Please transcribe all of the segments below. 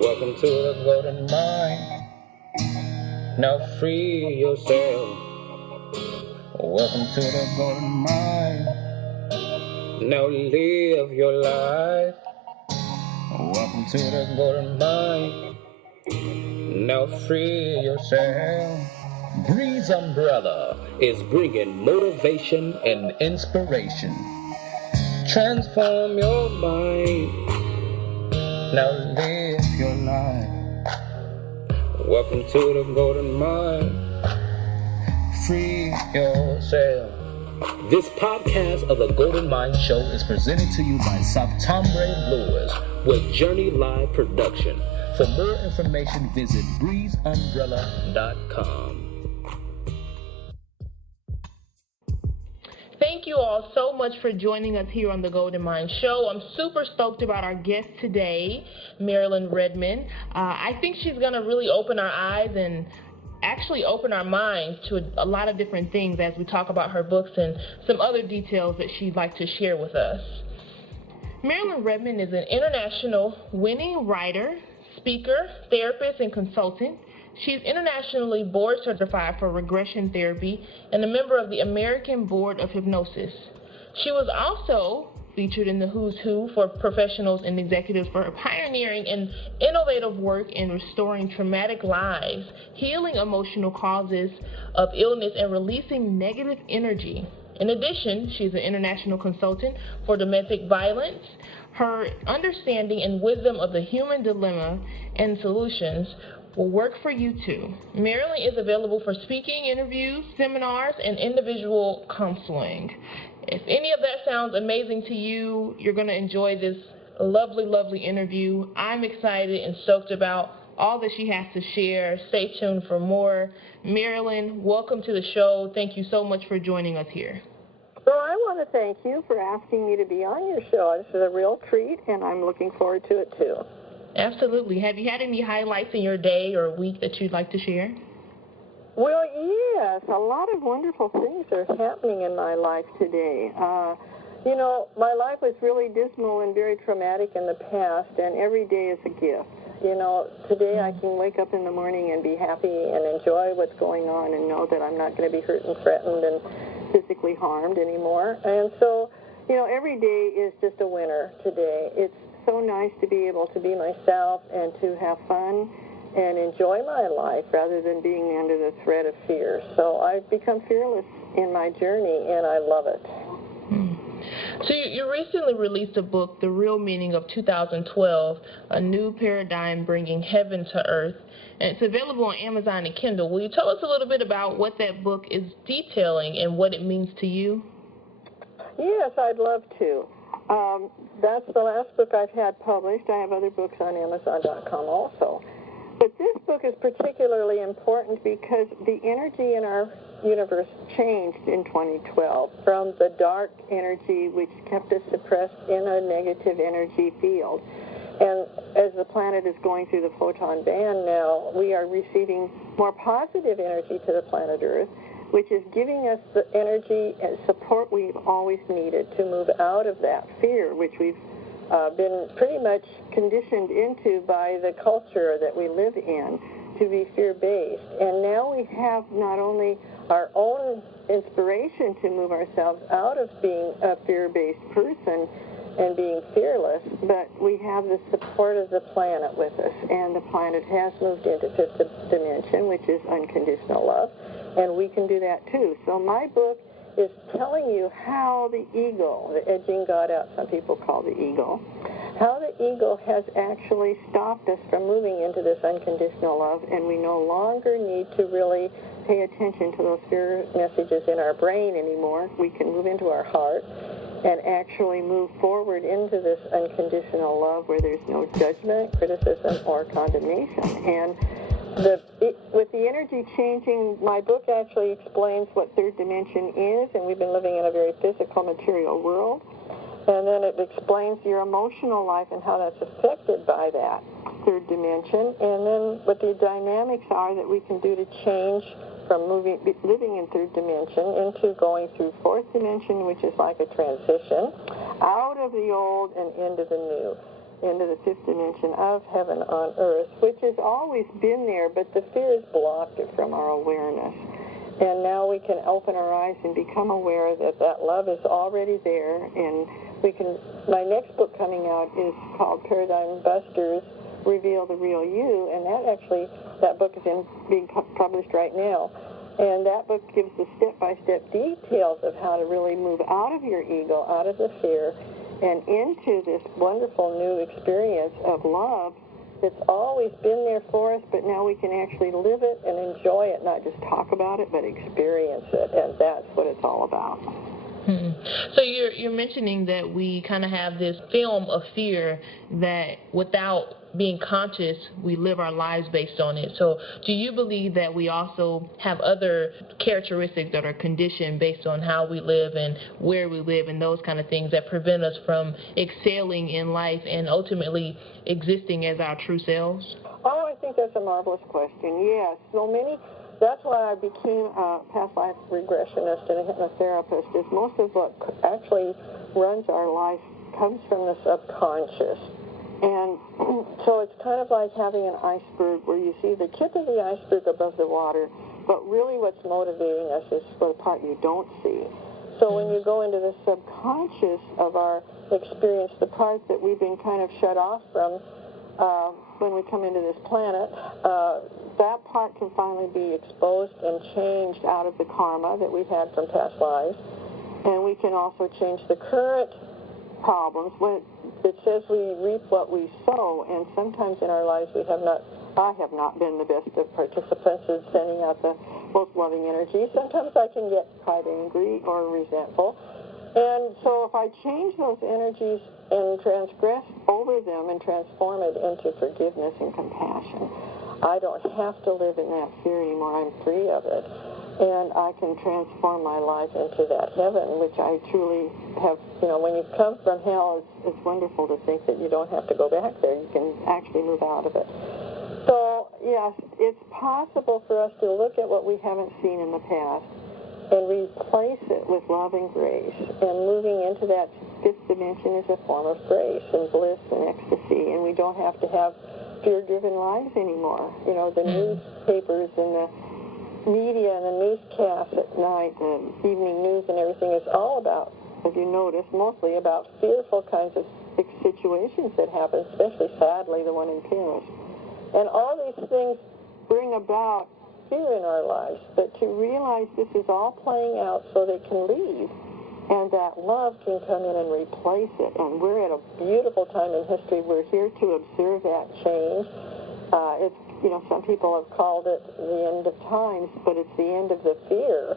Welcome to the golden mind. Now free yourself. Welcome to the golden mind. Now live your life. Welcome to the golden mind. Now free yourself. Breeze Umbrella is bringing motivation and inspiration. Transform your mind. Now live your life. Welcome to the golden mind. Free yourself. This podcast of the Golden Mind Show is presented to you by Septembre Lewis with Journey Live Production. For more information, visit breezeumbrella.com. Thank you all so much for joining us here on the Golden Mind Show. I'm super stoked about our guest today, Marilyn Redmond. I think she's going to really open our eyes and actually open our minds to a lot of different things as we talk about her books and some other details that she'd like to share with us. Marilyn Redmond is an international winning writer, speaker, therapist, and consultant. She's internationally board certified for regression therapy and a member of the American Board of Hypnosis. She was also featured in the Who's Who for professionals and executives for her pioneering and innovative work in restoring traumatic lives, healing emotional causes of illness, and releasing negative energy. In addition, she's an international consultant for domestic violence. Her understanding and wisdom of the human dilemma and solutions will work for you too. Marilyn is available for speaking, interviews, seminars, and individual counseling. If any of that sounds amazing to you, you're going to enjoy this lovely, lovely interview. I'm excited and stoked about all that she has to share. Stay tuned for more. Marilyn, welcome to the show. Thank you so much for joining us here. Well, I want to thank you for asking me to be on your show. This is a real treat, and I'm looking forward to it too. Absolutely. Have you had any highlights in your day or week that you'd like to share? Well, yes. A lot of wonderful things are happening in my life today. My life was really dismal and very traumatic in the past, and every day is a gift. Today I can wake up in the morning and be happy and enjoy what's going on and know that I'm not going to be hurt and threatened and physically harmed anymore. And so, every day is just a winner today. It's so nice to be able to be myself and to have fun and enjoy my life rather than being under the threat of fear. So I've become fearless in my journey, and I love it. So you recently released a book, The Real Meaning of 2012, A New Paradigm Bringing Heaven to Earth, and it's available on Amazon and Kindle. Will you tell us a little bit about what that book is detailing and what it means to you? Yes, I'd love to. That's the last book I've had published. I have other books on Amazon.com also. But this book is particularly important because the energy in our universe changed in 2012 from the dark energy which kept us suppressed in a negative energy field. And as the planet is going through the photon band now, we are receiving more positive energy to the planet Earth, which is giving us the energy and support we've always needed to move out of that fear, which we've been pretty much conditioned into by the culture that we live in to be fear-based. And now we have not only our own inspiration to move ourselves out of being a fear-based person and being fearless, but we have the support of the planet with us. And the planet has moved into fifth dimension, which is unconditional love, and we can do that too. So my book is telling you how the ego, the edging God out, some people call the ego, how the ego has actually stopped us from moving into this unconditional love, and we no longer need to really pay attention to those fear messages in our brain anymore. We can move into our heart and actually move forward into this unconditional love where there's no judgment, criticism, or condemnation. And with the energy changing, my book actually explains what third dimension is, and we've been living in a very physical, material world. And then it explains your emotional life and how that's affected by that third dimension. And then what the dynamics are that we can do to change from living in third dimension into going through fourth dimension, which is like a transition out of the old and into the new. into the fifth dimension of heaven on earth, which has always been there, but the fear has blocked it from our awareness. And now we can open our eyes and become aware that that love is already there. And we can. My next book coming out is called Paradigm Busters, Reveal the Real You, and that book is being published right now. And that book gives the step-by-step details of how to really move out of your ego, out of the fear, and into this wonderful new experience of love that's always been there for us, but now we can actually live it and enjoy it, not just talk about it, but experience it, and that's what it's all about. So you're mentioning that we kind of have this film of fear that without being conscious, we live our lives based on it. So do you believe that we also have other characteristics that are conditioned based on how we live and where we live and those kind of things that prevent us from excelling in life and ultimately existing as our true selves? Oh, I think that's a marvelous question. Yes, so many. That's why I became a past life regressionist and a hypnotherapist, is most of what actually runs our life comes from the subconscious. And so it's kind of like having an iceberg where you see the tip of the iceberg above the water, but really what's motivating us is the part you don't see. So when you go into the subconscious of our experience, the part that we've been kind of shut off from when we come into this planet, that part can finally be exposed and changed out of the karma that we've had from past lives. And we can also change the current problems. When it says we reap what we sow, and sometimes in our lives I have not been the best of participants in sending out the most loving energy. Sometimes I can get quite angry or resentful. And so if I change those energies and transgress over them and transform it into forgiveness and compassion, I don't have to live in that fear anymore. I'm free of it. And I can transform my life into that heaven, which I truly have. When you come from hell, it's wonderful to think that you don't have to go back there. You can actually move out of it. So, yes, it's possible for us to look at what we haven't seen in the past and replace it with love and grace. And moving into that fifth dimension is a form of grace and bliss and ecstasy. And we don't have to have fear-driven lives anymore. The newspapers and the media and the newscasts at night, the evening news and everything is all about, as you notice, mostly about fearful kinds of situations that happen, especially, sadly, the one in Paris. And all these things bring about fear in our lives, but to realize this is all playing out so they can leave, and that love can come in and replace it. And we're at a beautiful time in history. We're here to observe that change. Some people have called it the end of times, but it's the end of the fear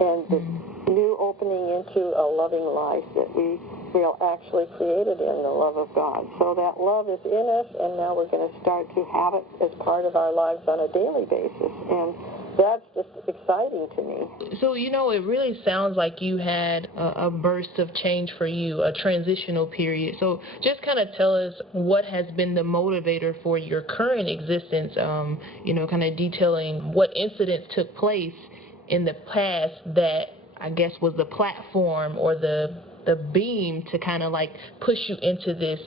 and the new opening into a loving life that we are actually created in, the love of God. So that love is in us, and now we're going to start to have it as part of our lives on a daily basis. And that's just exciting to me. So, it really sounds like you had a burst of change for you, a transitional period. So just kind of tell us what has been the motivator for your current existence, kind of detailing what incidents took place in the past that I guess was the platform or the beam to kind of like push you into this,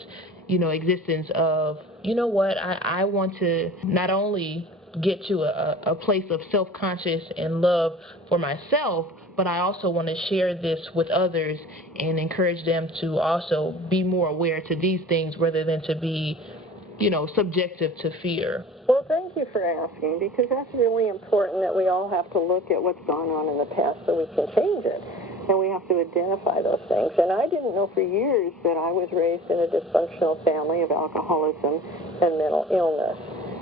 existence of, I want to not only get to a place of self-conscious and love for myself, but I also want to share this with others and encourage them to also be more aware to these things rather than to be, subjective to fear. Well, thank you for asking, because that's really important that we all have to look at what's gone on in the past so we can change it. And we have to identify those things. And I didn't know for years that I was raised in a dysfunctional family of alcoholism and mental illness.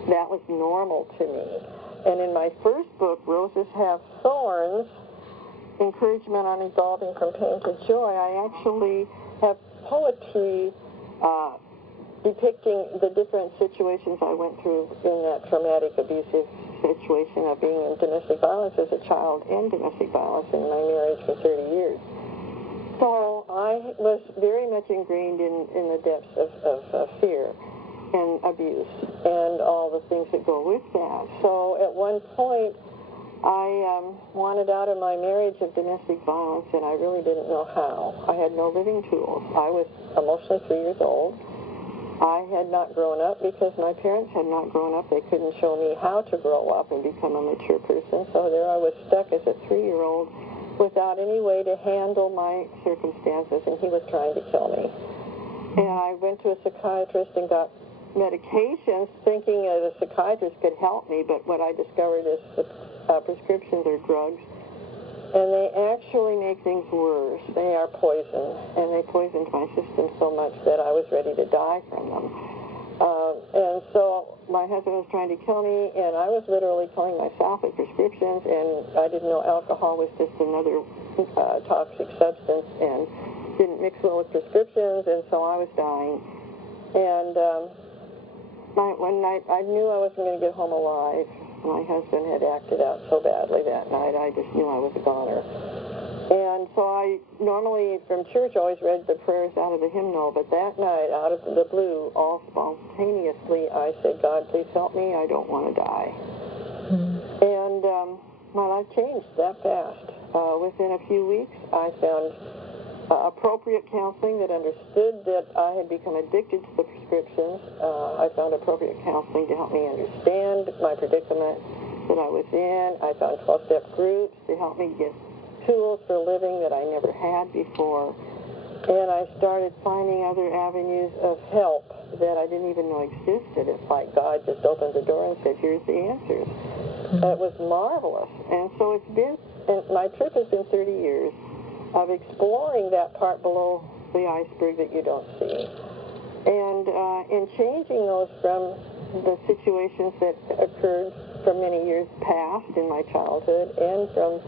That was normal to me. And in my first book, Roses Have Thorns, Encouragement on Evolving from Pain to Joy, I actually have poetry depicting the different situations I went through in that traumatic, abusive situation of being in domestic violence as a child and domestic violence in my marriage for 30 years. So I was very much ingrained in the depths of fear and abuse and all the things that go with that. So at one point, I wanted out of my marriage of domestic violence, and I really didn't know how. I had no living tools. I was emotionally 3 years old, I had not grown up because my parents had not grown up. They couldn't show me how to grow up and become a mature person. So there I was stuck as a 3-year-old without any way to handle my circumstances, and he was trying to kill me. And I went to a psychiatrist and got medications thinking that a psychiatrist could help me, but what I discovered is prescriptions are drugs, and they actually make things worse. They are poison, and they poisoned my system so much that I was ready to die from them. And so my husband was trying to kill me, and I was literally killing myself with prescriptions, and I didn't know alcohol was just another toxic substance and didn't mix well with prescriptions, and so I was dying. And one night I knew I wasn't going to get home alive. My husband had acted out so badly that night, I just knew I was a goner. And so I normally, from church, always read the prayers out of the hymnal, but that night, out of the blue, all spontaneously, I said, God, please help me, I don't want to die. And my life changed that fast. Within a few weeks, I found appropriate counseling that understood that I had become addicted to the prescriptions. I found appropriate counseling to help me understand my predicament that I was in. I found 12-step groups to help me get tools for living that I never had before. And I started finding other avenues of help that I didn't even know existed. It's like God just opened the door and said, here's the answers. It was marvelous. And so it's been, and my trip has been 30 years of exploring that part below the iceberg that you don't see. And in changing those from the situations that occurred from many years past in my childhood and from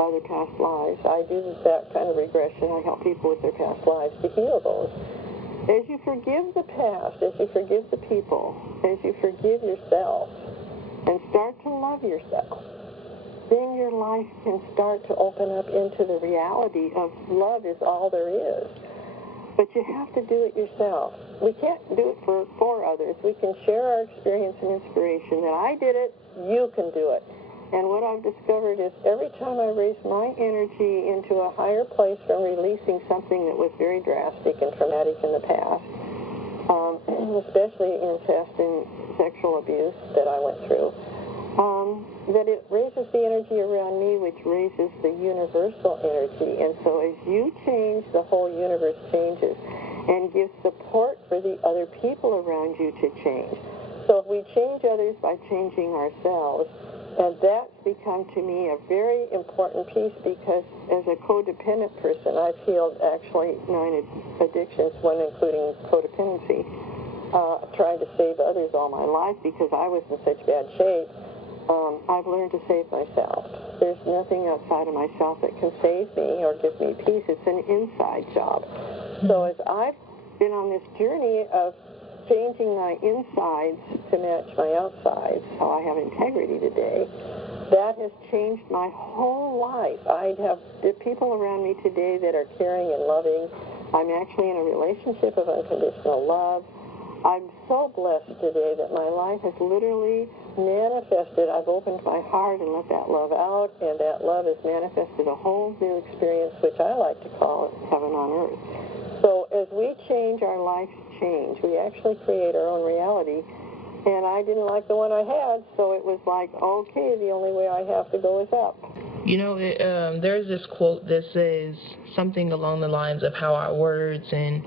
other past lives, I do that kind of regression. I help people with their past lives to heal those. As you forgive the past, as you forgive the people, as you forgive yourself, and start to love yourself, then your life can start to open up into the reality of love is all there is. But you have to do it yourself. We can't do it for others. We can share our experience and inspiration that I did it, you can do it. And what I've discovered is every time I raise my energy into a higher place from releasing something that was very drastic and traumatic in the past, especially incest and sexual abuse that I went through, that it raises the energy around me, which raises the universal energy. And so as you change, the whole universe changes and gives support for the other people around you to change. So if we change others by changing ourselves, and that's become to me a very important piece, because as a codependent person, I've healed actually 9 addictions, one including codependency, trying to save others all my life because I was in such bad shape. I've learned to save myself. There's nothing outside of myself that can save me or give me peace. It's an inside job. So as I've been on this journey of changing my insides to match my outsides, how I have integrity today, that has changed my whole life. I have people around me today that are caring and loving. I'm actually in a relationship of unconditional love. I'm so blessed today that my life has literally manifested. I've opened my heart and let that love out, and that love has manifested a whole new experience, which I like to call it heaven on earth. So as we change, our lives change. We actually create our own reality. And I didn't like the one I had, so it was like, okay, the only way I have to go is up. You know, there's this quote that says something along the lines of how our words and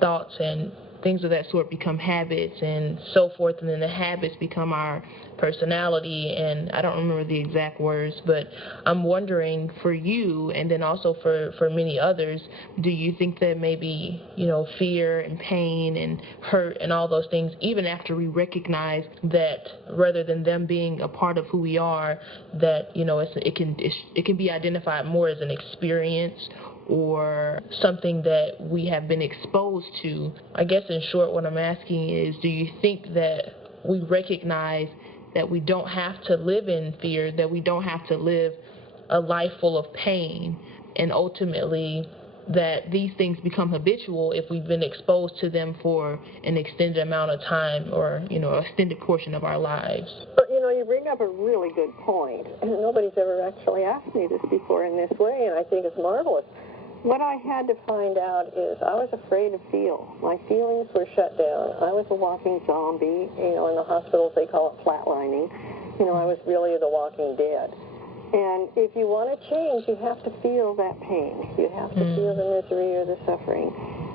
thoughts and things of that sort become habits and so forth, and then the habits become our personality, and I don't remember the exact words, but I'm wondering for you, and then also for many others, do you think that maybe, you know, fear and pain and hurt and all those things, even after we recognize that rather than them being a part of who we are, that, you know, it can be identified more as an experience or something that we have been exposed to? I guess in short, what I'm asking is, do you think that we recognize that we don't have to live in fear, that we don't have to live a life full of pain, and ultimately that these things become habitual if we've been exposed to them for an extended amount of time or, you know, an extended portion of our lives? But, you know, you bring up a really good point. Nobody's ever actually asked me this before in this way, and I think it's marvelous. what I had to find out is I was afraid to feel. My feelings were shut down. I was a walking zombie. In the hospitals they call it flatlining. I was really the walking dead. And if you want to change, you have to feel that pain. You have to feel the misery or the suffering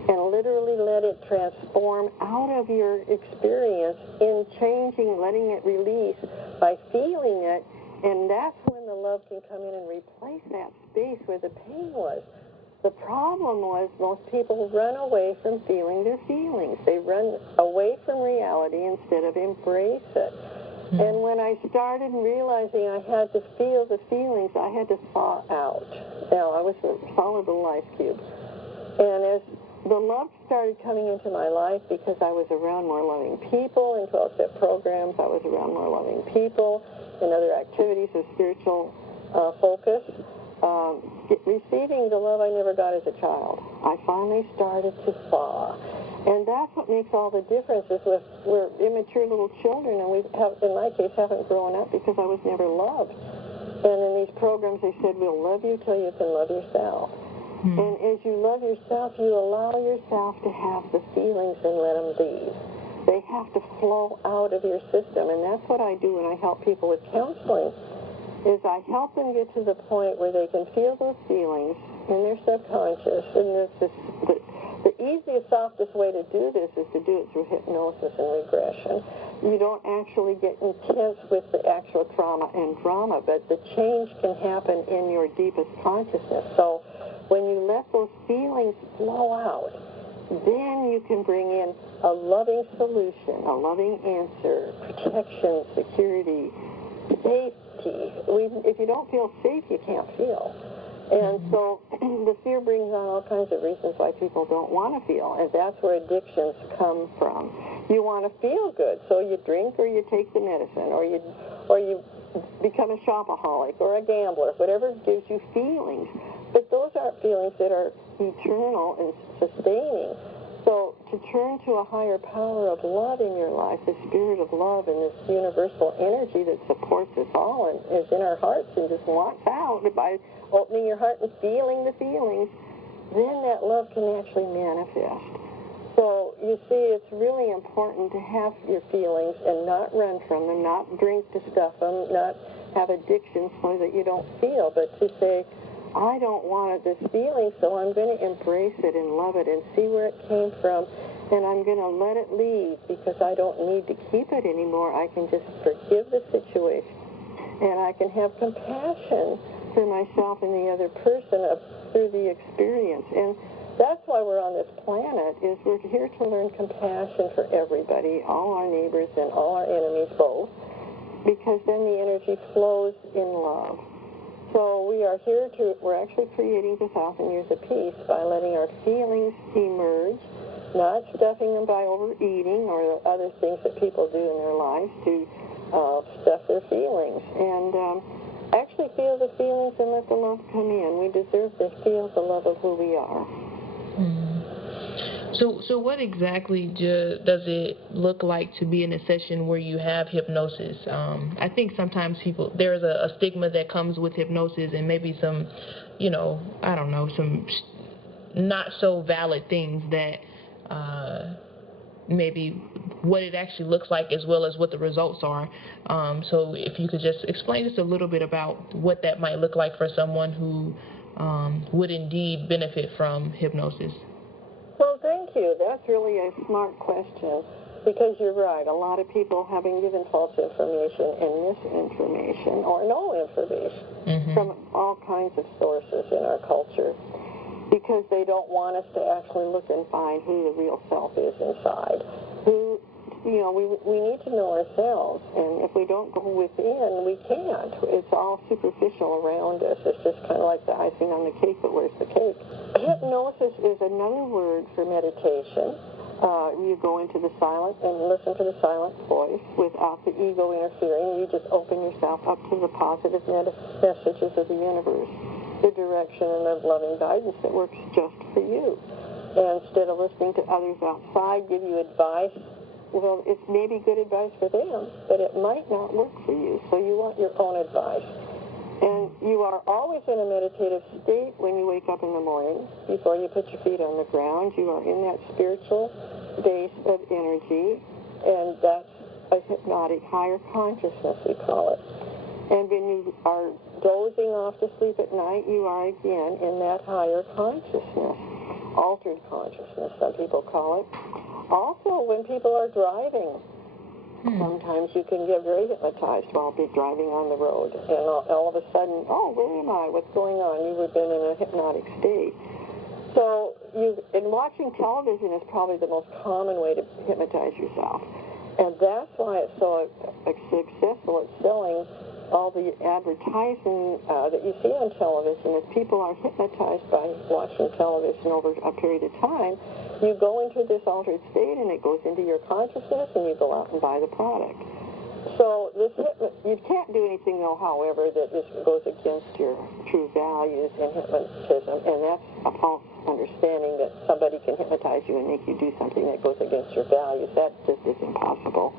and literally let it transform out of your experience in changing, letting it release by feeling it. And that's when the love can come in and replace that space where the pain was. The problem was most people run away from feeling their feelings. They run away from reality instead of embrace it. And when I started realizing I had to feel the feelings, I had to thaw out. Now, I was a solid little ice cube. And as the love started coming into my life, because I was around more loving people in 12-step programs, I was around more loving people in other activities of spiritual focus, receiving the love I never got as a child, I finally started to thaw. And that's what makes all the difference is we're immature little children, and we have, in my case, haven't grown up because I was never loved. And in these programs, they said, we'll love you till you can love yourself. And as you love yourself, you allow yourself to have the feelings and let them leave. They have to flow out of your system, and that's what I do when I help people with counseling, is I help them get to the point where they can feel those feelings in their subconscious, and the easiest, softest way to do this is to do it through hypnosis and regression. You don't actually get intense with the actual trauma and drama, but the change can happen in your deepest consciousness. So when you let those feelings flow out, then you can bring in a loving solution, a loving answer, protection, security, safety. If you don't feel safe, you can't feel. And so the fear brings on all kinds of reasons why people don't want to feel, and that's where addictions come from. You want to feel good, so you drink or you take the medicine, or you become a shopaholic or a gambler, whatever gives you feelings. But those aren't feelings that are eternal and sustaining. So to turn to a higher power of love in your life, the spirit of love and this universal energy that supports us all and is in our hearts and just wants out by opening your heart and feeling the feelings, then that love can actually manifest. So you see, it's really important to have your feelings and not run from them, not drink to stuff them, not have addictions so that you don't feel, but to say, I don't want this feeling, so I'm going to embrace it and love it and see where it came from, and I'm going to let it leave because I don't need to keep it anymore. I can just forgive the situation, and I can have compassion for myself and the other person through the experience. And that's why we're on this planet, is we're here to learn compassion for everybody, all our neighbors and all our enemies both, because then the energy flows in love. So we are here we're actually creating the 1,000 years of peace by letting our feelings emerge, not stuffing them by overeating or the other things that people do in their lives to stuff their feelings. And actually feel the feelings and let the love come in. We deserve to feel the love of who we are. So what exactly does it look like to be in a session where you have hypnosis? I think sometimes there's a stigma that comes with hypnosis and maybe some, some not so valid things that maybe what it actually looks like as well as what the results are. So if you could just explain just a little bit about what that might look like for someone who would indeed benefit from hypnosis. Well, thank you. That's really a smart question, because you're right. A lot of people have been given false information and misinformation or no information from all kinds of sources in our culture, because they don't want us to actually look and find who the real self is inside. We need to know ourselves, and if we don't go within, we can't. It's all superficial around us. It's just kind of like the icing on the cake, but where's the cake? Hypnosis is another word for meditation. You go into the silent and listen to the silent voice without the ego interfering. You just open yourself up to the positive messages of the universe, the direction and the loving guidance that works just for you. And instead of listening to others outside give you advice, well, it's maybe good advice for them, but it might not work for you, so you want your own advice. And you are always in a meditative state when you wake up in the morning. Before you put your feet on the ground, you are in that spiritual base of energy, and that's a hypnotic higher consciousness, we call it. And when you are dozing off to sleep at night, you are again in that higher consciousness, altered consciousness, some people call it. Also, when people are driving, sometimes you can get very hypnotized while driving on the road, and all of a sudden, oh, where am I? What's going on? You've been in a hypnotic state. So, watching television is probably the most common way to hypnotize yourself, and that's why it's so successful at selling all the advertising that you see on television. If people are hypnotized by watching television over a period of time, you go into this altered state and it goes into your consciousness and you go out and buy the product. So you can't do anything, though, however, that just goes against your true values in hypnotism, and that's a false understanding that somebody can hypnotize you and make you do something that goes against your values. That just is impossible.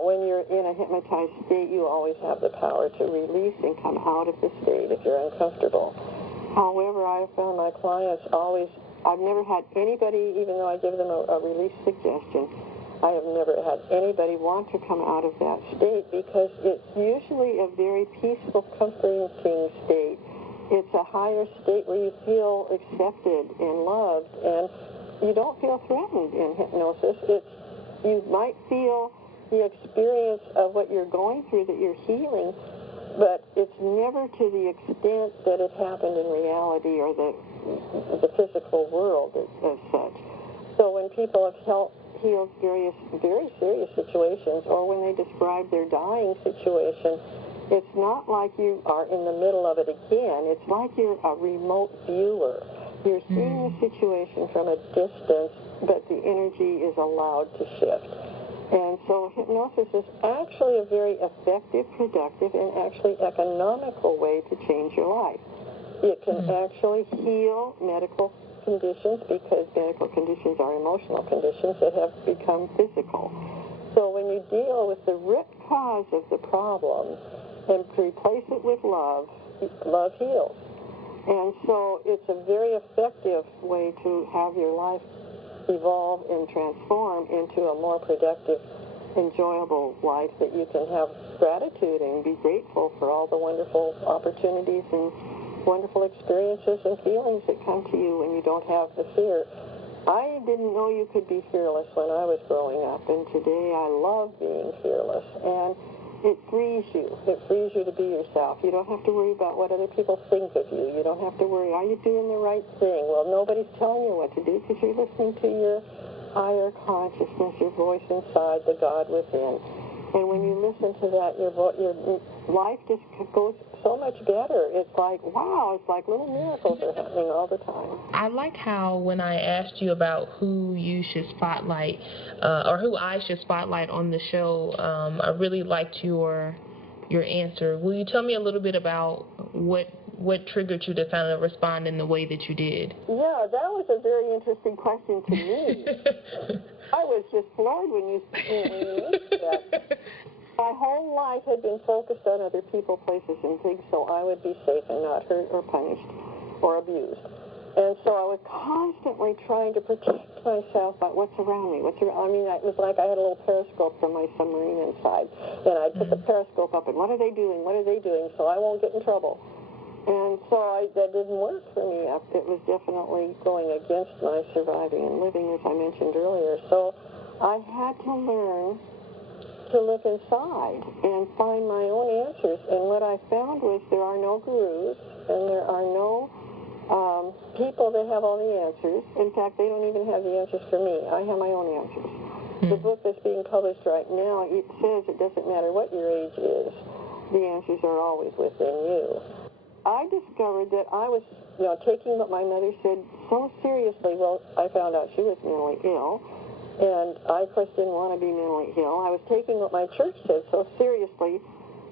When you're in a hypnotized state, you always have the power to release and come out of the state if you're uncomfortable. However, I have found my clients I've never had anybody, even though I give them a release suggestion, I have never had anybody want to come out of that state because it's usually a very peaceful, comforting state. It's a higher state where you feel accepted and loved, and you don't feel threatened in hypnosis. You might feel the experience of what you're going through, that you're healing, but it's never to the extent that it happened in reality or the physical world as such. So when people have healed various very serious situations, or when they describe their dying situation, it's not like you are in the middle of it again. It's like you're a remote viewer. You're seeing the situation from a distance, but the energy is allowed to shift. And so hypnosis is actually a very effective, productive, and actually economical way to change your life. It can actually heal medical conditions, because medical conditions are emotional conditions that have become physical. So when you deal with the root cause of the problem and replace it with love, love heals. And so it's a very effective way to have your life evolve and transform into a more productive, enjoyable life that you can have gratitude and be grateful for all the wonderful opportunities and wonderful experiences and feelings that come to you when you don't have the fear. I didn't know you could be fearless when I was growing up, and today I love being fearless, and it frees you. It frees you to be yourself. You don't have to worry about what other people think of you. You don't have to worry, are you doing the right thing? Well, nobody's telling you what to do because you're listening to your higher consciousness, your voice inside, the God within. And when you listen to that, your life just goes so much better. It's like, wow, it's like little miracles are happening all the time. I like how when I asked you about who you should spotlight, or who I should spotlight on the show, I really liked your answer. Will you tell me a little bit about what triggered you to kind of respond in the way that you did? Yeah, that was a very interesting question to me. I was just floored when you mentioned that. My whole life had been focused on other people, places, and things, so I would be safe and not hurt or punished or abused. And so I was constantly trying to protect myself by what's around me. It was like I had a little periscope from my submarine inside, and I'd put the periscope up, and what are they doing? What are they doing? So I won't get in trouble. And so that didn't work for me. It was definitely going against my surviving and living, as I mentioned earlier. So I had to learn to look inside and find my own answers. And what I found was there are no gurus, and there are no people that have all the answers. In fact, they don't even have the answers for me. I have my own answers. The book that's being published right now, it says it doesn't matter what your age is. The answers are always within you. I discovered that I was, taking what my mother said so seriously. Well, I found out she was mentally ill, and I, of course, didn't want to be mentally ill. I was taking what my church said so seriously.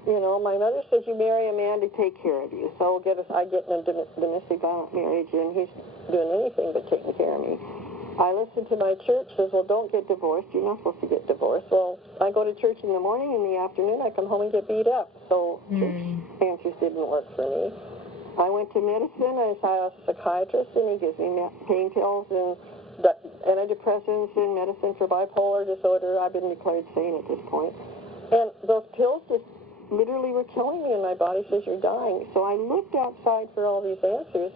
My mother says you marry a man to take care of you. So I get in a domestic violent marriage, and he's doing anything but taking care of me. I listen to my church, says, well, don't get divorced. You're not supposed to get divorced. Well, I go to church in the morning, in the afternoon, I come home and get beat up. So church answers answers didn't work for me. I went to medicine. I saw a psychiatrist, and he gives me pain pills and antidepressants and medicine for bipolar disorder. I've been declared sane at this point. And those pills just literally were killing me, and my body says you're dying. So I looked outside for all these answers,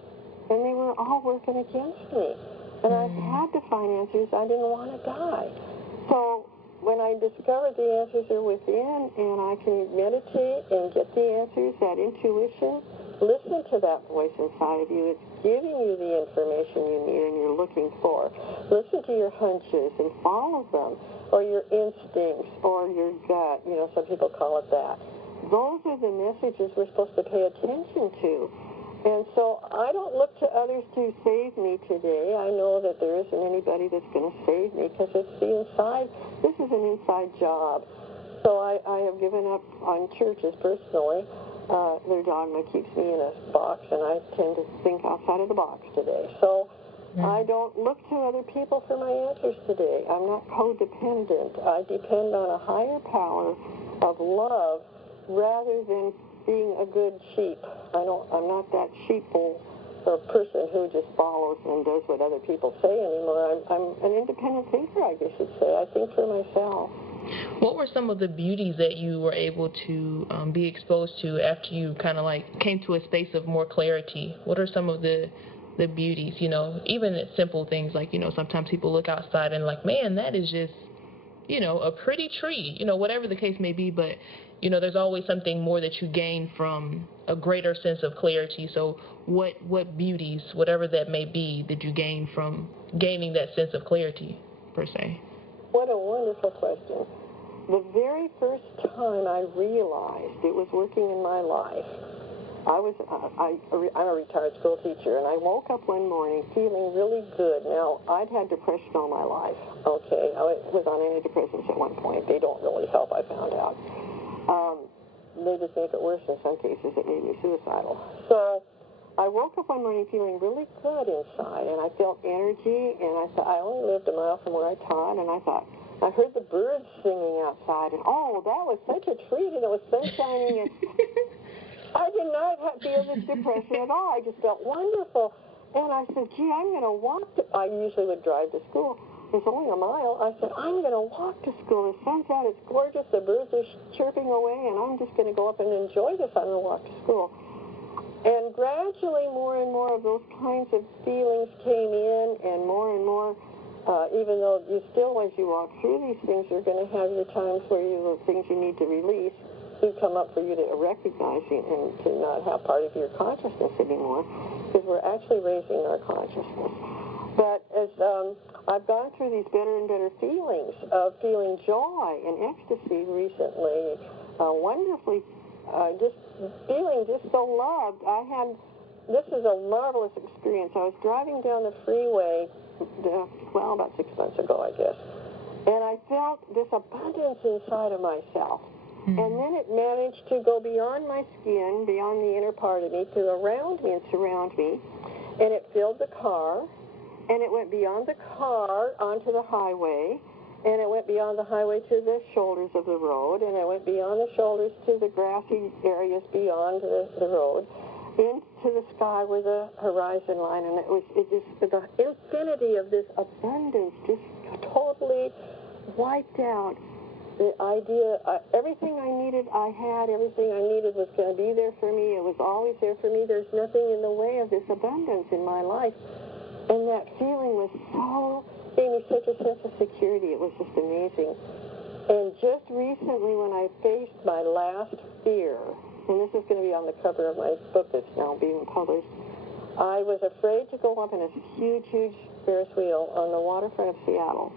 and they were all working against me. And I had to find answers. I didn't want to die. So when I discovered the answers are within, and I can meditate and get the answers, that intuition, listen to that voice inside of you. It's giving you the information you need and you're looking for. Listen to your hunches and follow them, or your instincts, or your gut. You know, some people call it that. Those are the messages we're supposed to pay attention to. And so I don't look to others to save me today. I know that there isn't anybody that's going to save me, because it's the inside. This is an inside job. So I have given up on churches personally. Their dogma keeps me in a box, and I tend to think outside of the box today. So I don't look to other people for my answers today. I'm not codependent. I depend on a higher power of love rather than being a good sheep. I'm not that sheeple or person who just follows and does what other people say anymore. I'm an independent thinker, I guess you'd say. I think for myself. What were some of the beauties that you were able to be exposed to after you kind of like came to a space of more clarity? What are some of the beauties, you know, even simple things like, you know, sometimes people look outside and like, man, that is just, you know, a pretty tree, you know, whatever the case may be, but, you know, there's always something more that you gain from a greater sense of clarity. So what beauties, whatever that may be, did you gain from gaining that sense of clarity, per se? What a wonderful question. The very first time I realized it was working in my life, I'm a retired school teacher, and I woke up one morning feeling really good. Now, I'd had depression all my life, okay? I was on antidepressants at one point. They don't really help, I found out. They just make it worse in some cases. It made me suicidal. So I woke up one morning feeling really good inside, and I felt energy, and I thought, I only lived a mile from where I taught, and I thought, I heard the birds singing outside, and that was such a treat, and it was sun shining, and I did not feel this depression at all. I just felt wonderful. And I said, gee, I'm going to walk I usually would drive to school. It's only a mile. I said, I'm going to walk to school. The sun's out. It's gorgeous. The birds are chirping away, and I'm just going to go up and enjoy this on the walk to school. And gradually, more and more of those kinds of feelings came in, and more, even though you still, as you walk through these things, you're going to have your times where the things you need to release do come up for you to recognize and to not have part of your consciousness anymore, because we're actually raising our consciousness. But as I've gone through these better and better feelings of feeling joy and ecstasy recently, wonderfully, just feeling just so loved. This is a marvelous experience. I was driving down the freeway, about 6 months ago, I guess, and I felt this abundance inside of myself. And then it managed to go beyond my skin, beyond the inner part of me, to around me and surround me, and it filled the car, and it went beyond the car onto the highway, and it went beyond the highway to the shoulders of the road, and it went beyond the shoulders to the grassy areas beyond the road, into the sky where the horizon line, and it just the infinity of this abundance just totally wiped out the idea, everything I needed, I had. Everything I needed was going to be there for me. It was always there for me. There's nothing in the way of this abundance in my life. And that feeling gave me such a sense of security. It was just amazing. And just recently, when I faced my last fear, and this is going to be on the cover of my book that's now being published, I was afraid to go up in a huge, huge Ferris wheel on the waterfront of Seattle.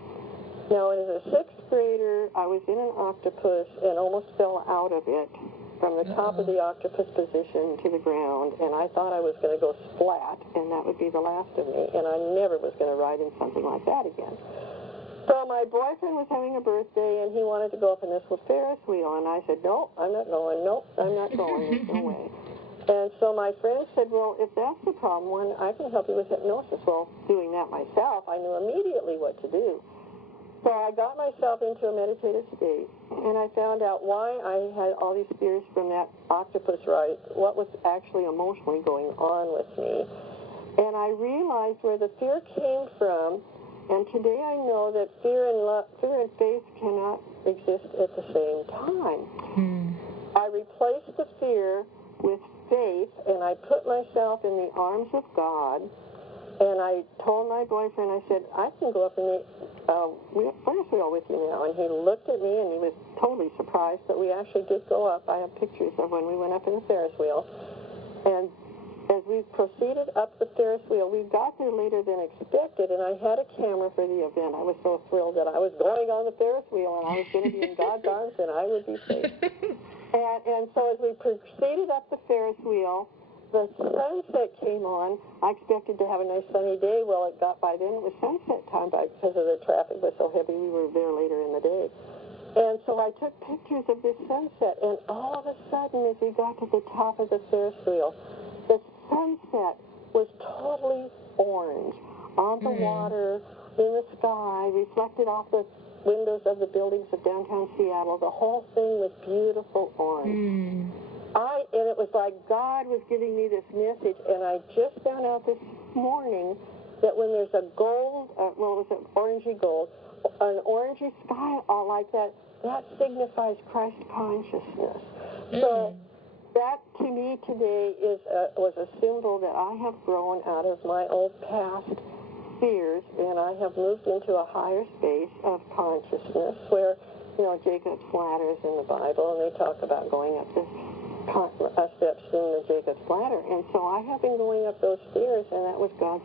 Now, as a sixth grader, I was in an octopus and almost fell out of it from the top of the octopus position to the ground, and I thought I was going to go splat, and that would be the last of me, and I never was going to ride in something like that again. So my boyfriend was having a birthday, and he wanted to go up in this Ferris wheel, and I said, no, I'm not going. No, I'm not going. There's no way. And so my friend said, well, if that's the problem, I can help you with hypnosis. Well, doing that myself, I knew immediately what to do. So I I got myself into a meditative state, and I found out why I had all these fears from that octopus ride, what was actually emotionally going on with me. And I realized where the fear came from, and today I know that fear and faith cannot exist at the same time. I replaced the fear with faith, and I put myself in the arms of God, and I told my boyfriend, I said, I can go up in the Ferris wheel with you now. And he looked at me, and he was totally surprised, but we actually did go up. I have pictures of when we went up in the Ferris wheel. And as we proceeded up the Ferris wheel, we got there later than expected, and I had a camera for the event. I was so thrilled that I was going on the Ferris wheel, and I was going to be in God's arms, and I would be safe. And so as we proceeded up the Ferris wheel, the sunset came on. I expected to have a nice sunny day. Well, it got by then. It was sunset time because of the traffic was so heavy. We were there later in the day. And so I took pictures of this sunset, and all of a sudden, as we got to the top of the Ferris wheel, the sunset was totally orange on the water, in the sky, reflected off the windows of the buildings of downtown Seattle. The whole thing was beautiful orange. And it was like God was giving me this message, and I just found out this morning that when there's a gold, it was an orangey gold, an orangey sky all like that, that signifies Christ consciousness. So that to me today was a symbol that I have grown out of my old past fears, and I have moved into a higher space of consciousness where, Jacob's ladder is in the Bible, and they talk about going up this steps in the Jacob's ladder. And so I have been going up those stairs, and that was God's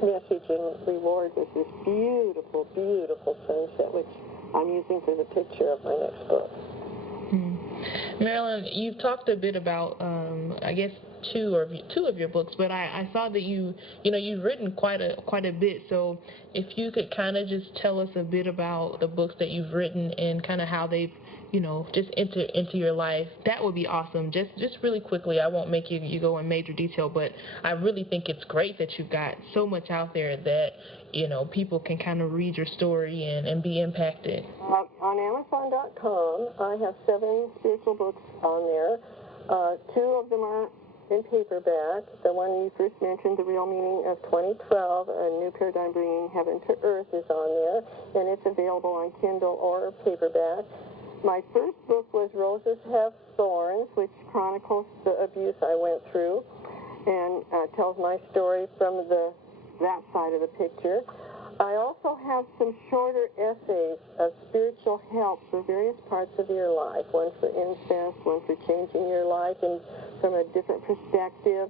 message and reward was this beautiful, beautiful sunset, which I'm using for the picture of my next book. Marilyn, you've talked a bit about, I guess, two of your books, but I saw that you've written quite a bit. So if you could kind of just tell us a bit about the books that you've written and kind of how they've just enter into your life, that would be awesome. Just really quickly, I won't make you go in major detail, but I really think it's great that you've got so much out there that, people can kind of read your story and be impacted. On Amazon.com, I have 7 spiritual books on there. 2 of them are in paperback. The one you first mentioned, The Real Meaning of 2012, A New Paradigm Bringing Heaven to Earth, is on there, and it's available on Kindle or paperback. My first book was Roses Have Thorns, which chronicles the abuse I went through and tells my story from that side of the picture. I also have some shorter essays of spiritual help for various parts of your life, one for incest, one for changing your life and from a different perspective,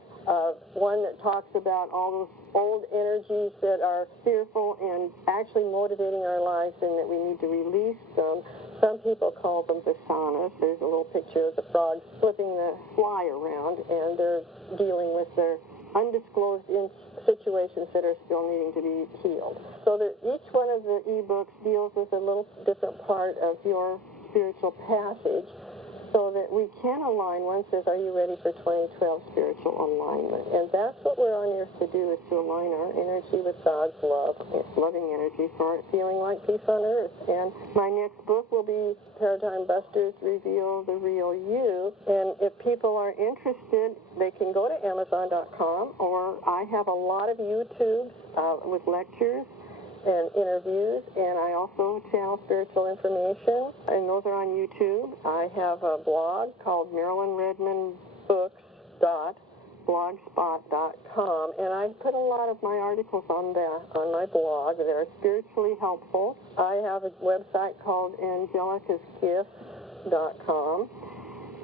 one that talks about all those old energies that are fearful and actually motivating our lives and that we need to release them. Some people call them vasanas. There's a little picture of the frogs flipping the fly around, and they're dealing with their undisclosed situations that are still needing to be healed. So that each one of the ebooks deals with a little different part of your spiritual passage so that we can align. One says, are you ready for 2012 spiritual alignment? And that's what we're on earth to do, is to align our energy with God's love, loving energy, for feeling like peace on earth. And my next book will be Paradigm Busters Reveal the Real You. And if people are interested, they can go to Amazon.com, or I have a lot of YouTubes with lectures and interviews, and I also channel spiritual information, and those are on YouTube. I have a blog called Marilyn Redmond Books.blogspot.com, and I put a lot of my articles on my blog that are spiritually helpful. I have a website called Angelica'sGifts.com,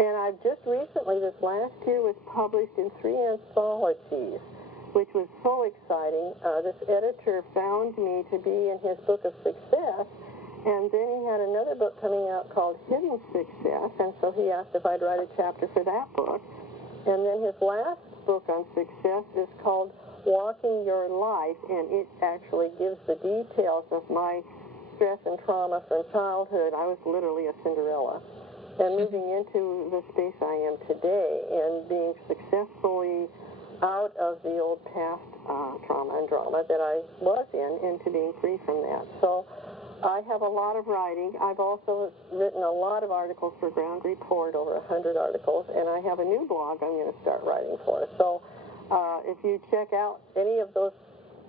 and I've just recently, this last year, was published in 3 anthologies, which was so exciting. This editor found me to be in his book of success, and then he had another book coming out called Hidden Success, and so he asked if I'd write a chapter for that book. And then his last book on success is called Walking Your Life, and it actually gives the details of my stress and trauma from childhood. I was literally a Cinderella. And moving into the space I am today and being successfully out of the old past trauma and drama that I was in into being free from that. So I have a lot of writing. I've also written a lot of articles for Ground Report, over 100 articles, and I have a new blog I'm going to start writing for. So if you check out any of those,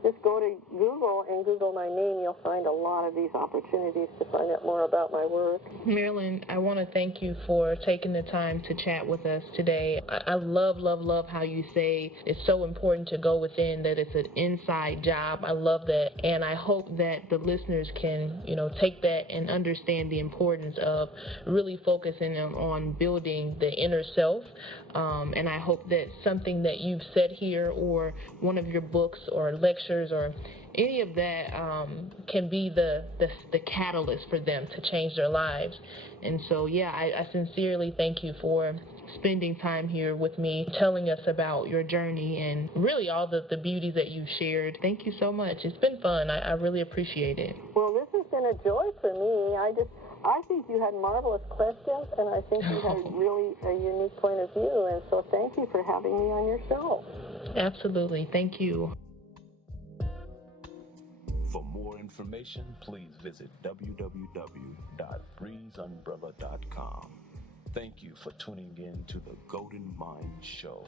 just go to Google and Google my name. You'll find a lot of these opportunities to find out more about my work. Marilyn, I want to thank you for taking the time to chat with us today. I love how you say it's so important to go within, that it's an inside job. I love that. And I hope that the listeners can, take that and understand the importance of really focusing on building the inner self. And I hope that something that you've said here, or one of your books or lectures or any of that can be the catalyst for them to change their lives. And so, I sincerely thank you for spending time here with me, telling us about your journey and really all the beauty that you shared. Thank you so much. It's been fun. I really appreciate it. Well, this has been a joy for me. I think you had marvelous questions, and I think you had really a unique point of view, and so thank you for having me on your show. Absolutely. Thank you. For more information, please visit www.breezeumbrella.com. Thank you for tuning in to the Golden Mind Show.